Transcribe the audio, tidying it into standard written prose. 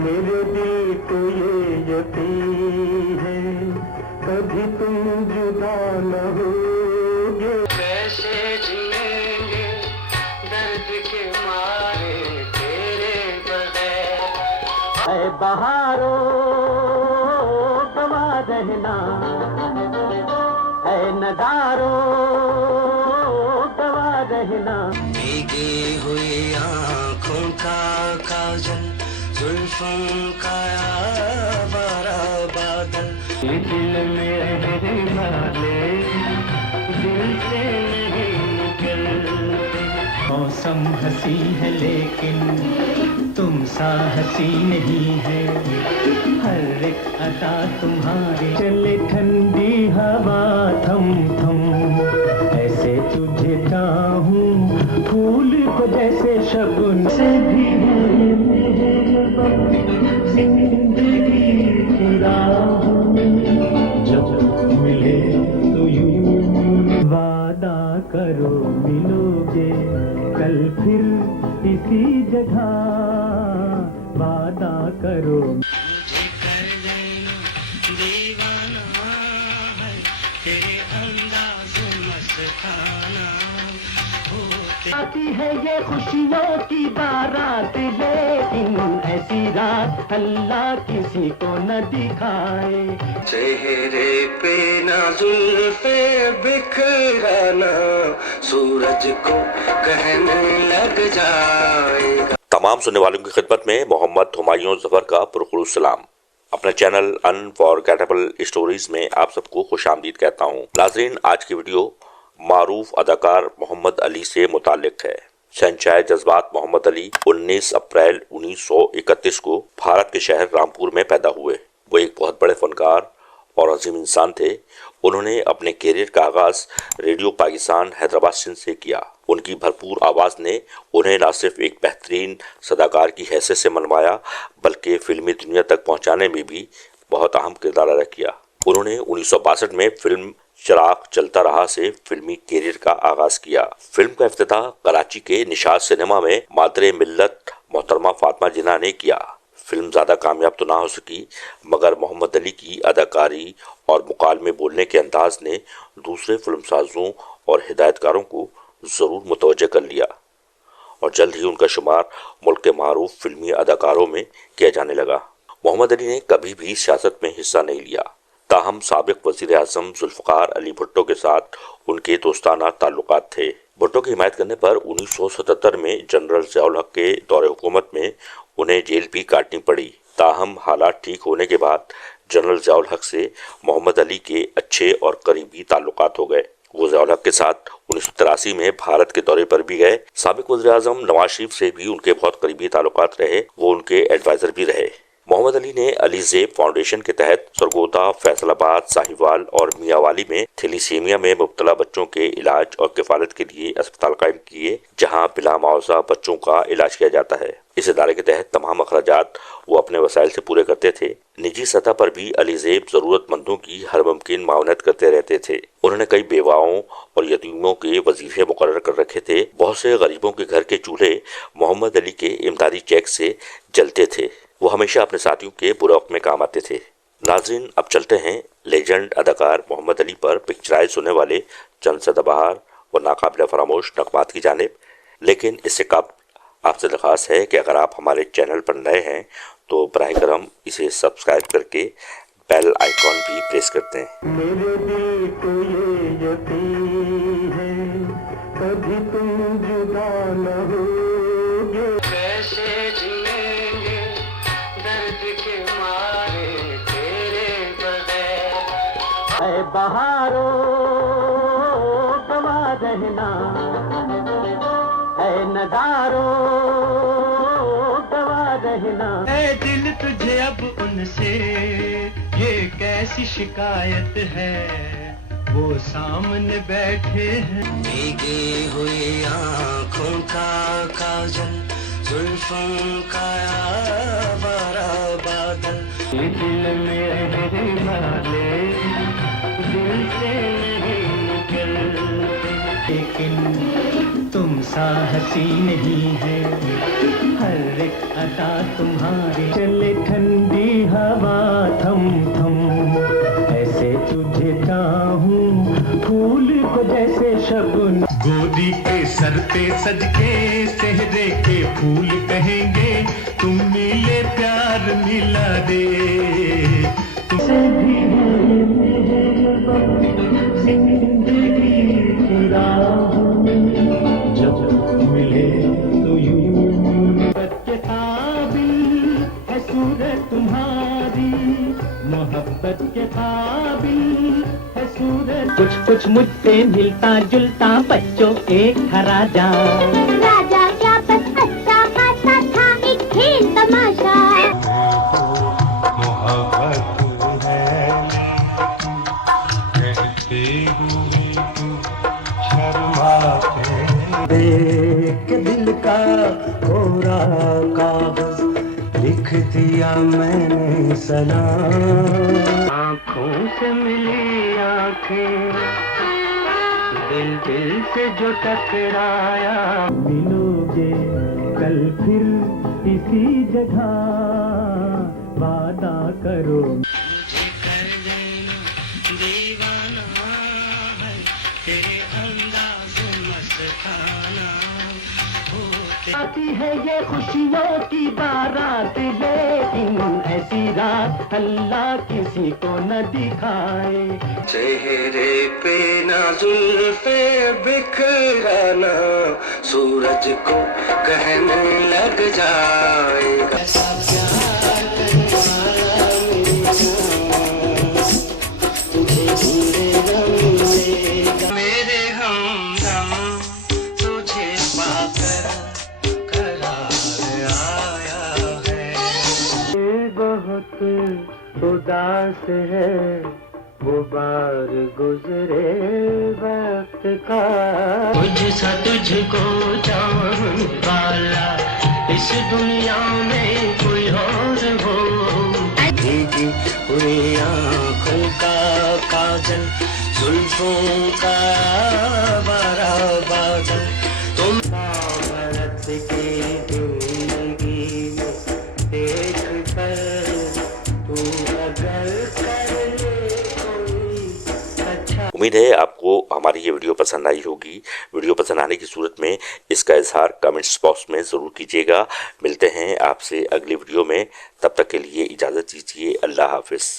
मेरे दिल को ये यकीन है कभी तुम जुदा न होगे। कैसे जिएंगे दर्द के मारे तेरे बगैर। ऐ बहारों गवा रहना, ऐ नज़ारों गवा रहना। भीगे हुए आँखों का काजल, जुल्फों का आवारा बादल। दिल में रहने वाले दिल से नहीं निकलते। मौसम हंसी है लेकिन तुम सा हंसी नहीं है। हर एक अदा तुम्हारी चले ठंडी हवा थम थम। ऐसे तुझे चाहूं फूल को जैसे शगुन से भी जिंदगी की राह में जब मिले तो यूं वादा करो मिलोगे कल फिर इसी जगह। वादा करो मुझे कर लेना दीवाना है तेरे अंदाज़ मस्ताना। आती है ये खुशियों की बारात लेकिन ऐसी रात अल्लाह किसी को न दिखाए। चेहरे पे ना जुल्फे बिखराना सूरज को कहने लग जाएगा। तमाम सुनने वालों की खिदमत में मोहम्मद हुमायूं ज़फर का पुरखुलूस सलाम। अपने चैनल अनफॉरगेटेबल स्टोरीज में आप सबको खुशामदीद कहता हूँ। नाज़रीन, आज की वीडियो मारूफ अदाकार मोहम्मद अली से मुतालिक है। शहंशाह जज्बात मोहम्मद अली 19 अप्रैल 1931 को भारत के शहर रामपुर में पैदा हुए। वो एक बहुत बड़े फनकार और अजीम इंसान थे। उन्होंने अपने कैरियर का आगाज रेडियो पाकिस्तान हैदराबाद सिंध से किया। उनकी भरपूर आवाज़ ने उन्हें न सिर्फ एक बेहतरीन सदाकार की हैसियत से मनवाया बल्कि फिल्मी दुनिया तक पहुंचाने में भी बहुत अहम किरदार अदा किया। उन्होंने 1962 में फिल्म चिराग चलता रहा से फिल्मी कैरियर का आगाज किया। फिल्म का इफ्तिताह कराची के निशात सिनेमा में मादरे मिल्लत मोहतरमा फातिमा जिन्ना ने किया। फिल्म ज़्यादा कामयाब तो ना हो सकी मगर मोहम्मद अली की अदाकारी और मुकालमे बोलने के अंदाज ने दूसरे फिल्मसाजों और हिदायतकारों को ज़रूर मुतवज्जह कर लिया और जल्द ही उनका शुमार मुल्क के मारूफ फिल्मी अदाकारों में किया जाने लगा। मोहम्मद अली ने कभी भी सियासत में हिस्सा नहीं लिया, ताहम साबिक वज़ीर आज़म जुल्फ़िकार अली भुट्टो के साथ उनके दोस्ताना ताल्लुकात थे। भुट्टो की हिमायत करने पर 1977 में जनरल ज़ियाउल हक के दौरे हुकूमत में उन्हें जेल भी काटनी पड़ी। ताहम हालात ठीक होने के बाद जनरल ज़ियाउल हक से मोहम्मद अली के अच्छे और करीबी ताल्लुकात हो गए। वो ज़ियाउल हक के साथ 1983 में भारत के दौरे पर भी गए। साबिक वज़ीर आज़म नवाज शरीफ से भी उनके बहुत करीबी ताल्लुकात रहे, वो उनके एडवाइज़र भी रहे। मोहम्मद अली ने अली ज़ेब फाउंडेशन के तहत सरगोदा, फैसलाबाद, साहिवाल और मियावाली में थैलीसीमिया में मुब्तला बच्चों के इलाज और किफालत के लिए अस्पताल कायम किए जहां बिला मुआवजा बच्चों का इलाज किया जाता है। इस इदारे के तहत तमाम अखराजात वो अपने वसाइल से पूरे करते थे। निजी सतह पर भी अली ज़ेब ज़रूरतमंदों की हर मुमकिन मावनत करते रहते थे। उन्होंने कई बेवाओं और यतीमों के वजीफे मुकर्रर कर रखे थे। बहुत से गरीबों के घर के चूल्हे मोहम्मद अली के इमदादी चेक से जलते थे। वो हमेशा अपने साथियों के बुरे वक्त में काम आते थे। नाज़रीन, अब चलते हैं लेजेंड अदाकार मोहम्मद अली पर पिक्चराइज होने वाले चंद सदाबहार व नाकाबिल फरामोश नक़मात की जानिब। लेकिन इससे कब आपसे दरख्वास्त है कि अगर आप हमारे चैनल पर नए हैं तो बराए करम इसे सब्सक्राइब करके बेल आइकॉन भी प्रेस करते हैं। मेरे दिल को ये यकीन है कभी तुम जुदा न होगे। कैसे जिएंगे दर्द के मारे तेरे बगैर। ऐ बहारों गवा रहना, ऐ नज़ारों गवा रहना। ऐ दिल तुझे अब उनसे ये कैसी शिकायत है, वो सामने बैठे हैं। भीगे हुए आँखों का काजल, जुल्फों का आवारा बादल। दिल में रहने वाले दिल से नहीं निकलते। लेकिन तुम सा हंसी नहीं है। हर एक अदा तुम्हारी चले हवा थम थम ऐसे तुझे चाहूं फूल को जैसे शबनम। गोदी के सर पे सज के सेहरे के फूल कहेंगे तुम मिले प्यार मिला दे। तुमसे भी जिंदगी की राह में जब मिले तो यूं मोहब्बत के काबिल है सूरत तुम्हारी, मोहब्बत के काबिल है सूरत। कुछ कुछ मुझसे मिलता जुलता बच्चों एक था राजा, राजा क्या बस अच्छा खासा था एक खेल तमाशा। मोहब्बत है कहते हुए तू शर्माते। देख दिल का कोरा कागज लिख दिया मैंने सलाम। आँखों से मिली आँखें दिल दिल से जो टकराया, मिलोगे कल फिर इसी जगह वादा करो। मुझे कर देना दीवाना है तेरे अंदाज़ मस्ताना होते। आती है ये खुशियों की बारात, लेकिन ऐसी रात अल्लाह किसी को न दिखाए। चेहरे पे ना जुल्फे बिखराना सूरज को कहने लग जाएगा। ऐसा प्यार करने वाला मेरी जान, तुझे ढूंढेगा मिलेगा। मेरे हमदम तुझे पाकर करार आया है। बहुत उदास है वो बार गुजरे वक्त का, मुझसा तुझको चाहने वाला इस दुनिया में कोई और हो। भीगी हुई आँखों का काजल जुल्फों का बारा बादल, तुम भारत की जिंदगी में देख कर तू अगर कर ले कोई अच्छा। उम्मीद है आपको हमारी ये वीडियो पसंद आई होगी। वीडियो पसंद आने की सूरत में इसका इजहार कमेंट्स बॉक्स में ज़रूर कीजिएगा। मिलते हैं आपसे अगली वीडियो में, तब तक के लिए इजाज़त दीजिए। अल्लाह हाफिज़।